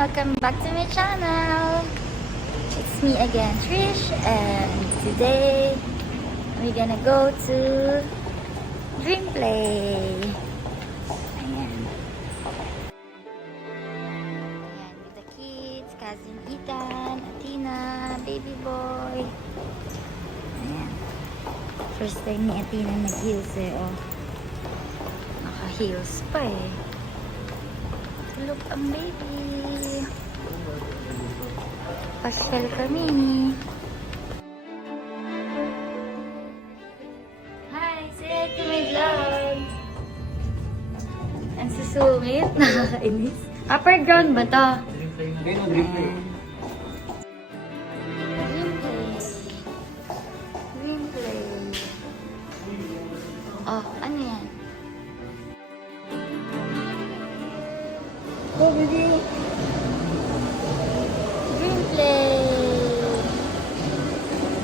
Welcome back to my channel. It's me again, Trish, and today we're gonna go to Dream Play. Ayan. Ayan, with the kids, cousin Ethan, Athena, baby boy. Ayan. First time ni Athena nag-heels eh, oh. Naka-heels pa eh. Look ang baby. Pasyal kami. Hi! Say hi to my vlog! Ang susungit. Nakakainis. Upper ground ba to? Dream Play. Dream Play. Dream Play. Oh, ano yan? Oh, baby. Dream Play.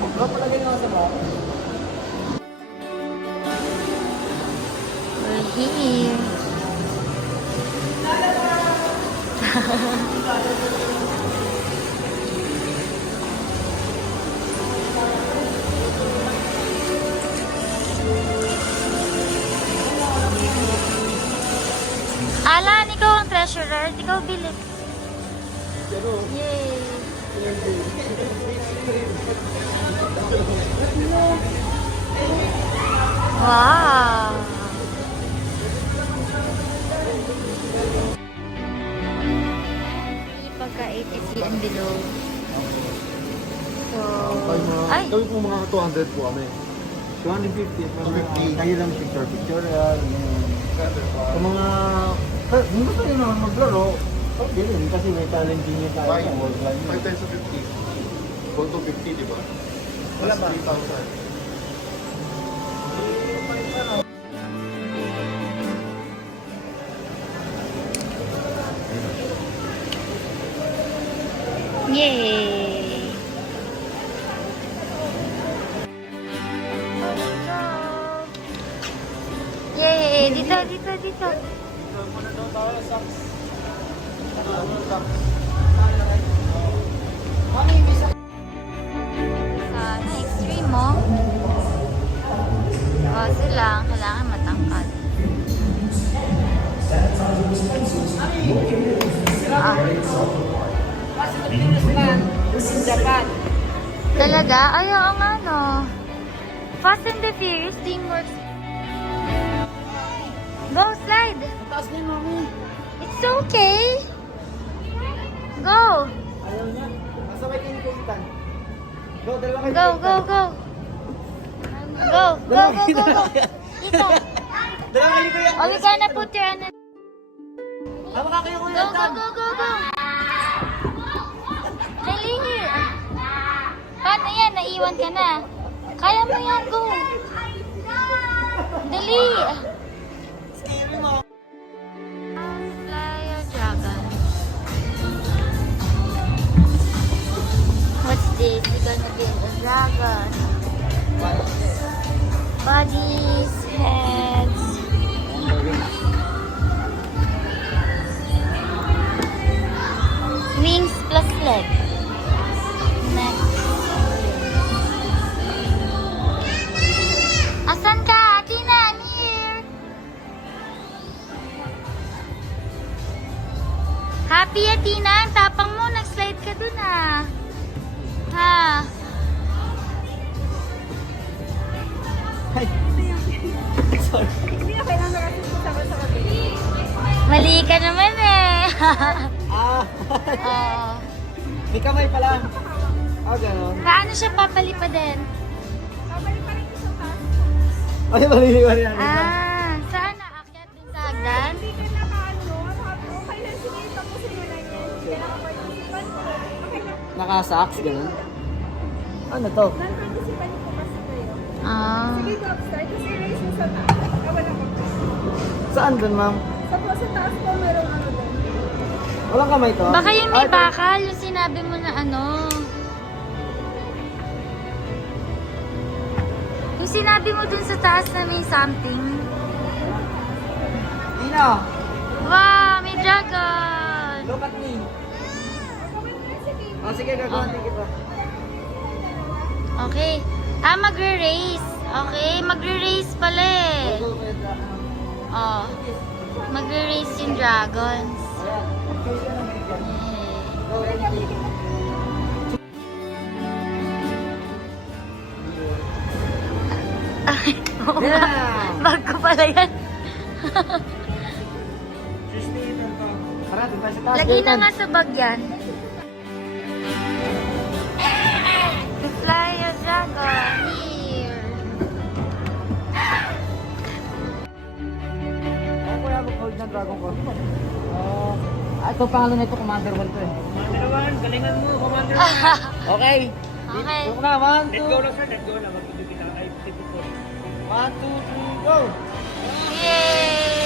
Baka palagay nga sa baka. We're here. Alan, ikaw ang treasurer. Ikaw bili. Yay! Wow! Pagka-ATC and below. So, ay! Gawin mo mga 200 po kami. 250. Kayo lang picture. Sa mga... Hindi ba tayo naman maglaro? Okay rin, kasi may challenging niya tayo sa world line. 5 times to 50. Go to 50, di ba? Wala ba? 3,000. Yay! Yay! Dito. Muna daw tayo, socks. Sana extreme mo. Kasi lang, kailangan matangkad. Talaga? Ay, oo nga, no. Fast and the Furious, teamwork. Go, slide! Taas din, mami. It's okay. Go! Ayaw niya. Masabay kayo ni Kuitan. Go, dalawa kayo. Go! Dito. Dalawa kayo ni Kuya. Oh, we gonna put your ano. Tama ka kayo, Kuya. Go! Dali here. Paano yan? Naiwan ka na. Kaya mo yan, go. Dali. Scary mo. Fly a dragon. What's this? We're gonna build a dragon. Bodies, heads. Wings plus leg. Next. Asan ka? Athena, I'm here. Happy, Athena. Ang tapang mo. Nag-slide ka dun ah. Ha? Sorry. Hindi na kailangan kasi sama sa kabili. Mali ka naman eh. Oo. May kamay pala. Ganon. Paano siya papalipa din? Babalik pa rin ko sa taas. Ay, maliliwan yan. Saan naakyat din sa hagdan? Hindi ka nakaano. Okay lang, sige, tapusin mo lang yan. Hindi ka nakaparticipan. Okay lang. Naka-socks, gano'n. Ano to? Non-participant po kasi kayo. Sige, go upstart. Kasi erase mo sa taas. Wala ko. Saan dun, ma'am? Sa taas po, merong ano doon. Walang kamay to? Baka yung may Ay, bakal, yung sinabi mo na ano. Yung sinabi mo dun sa taas na may something. Ina, Wow, may dragon! look at me. Oh, sige, gagawin din kita. Okay. Magre-race. Okay, magre-race pala eh. Oh. Magre-race yung dragons. Yeah! Bag ko pala yan. Tara, doon tayo sa taas. Lagi na nga sa bag yan. To fly a dragon here. Ako kaya mag-hold ng dragon ko. Ito pangalan nito, Commander 1 to eh. Commander 1, galingan mo, Commander 1. Okay. Okay. Look na, 1, 2. Let go na sir, let go na. Mag-ibig kita. Ay, 54. 1, 2, 3, go! Yay!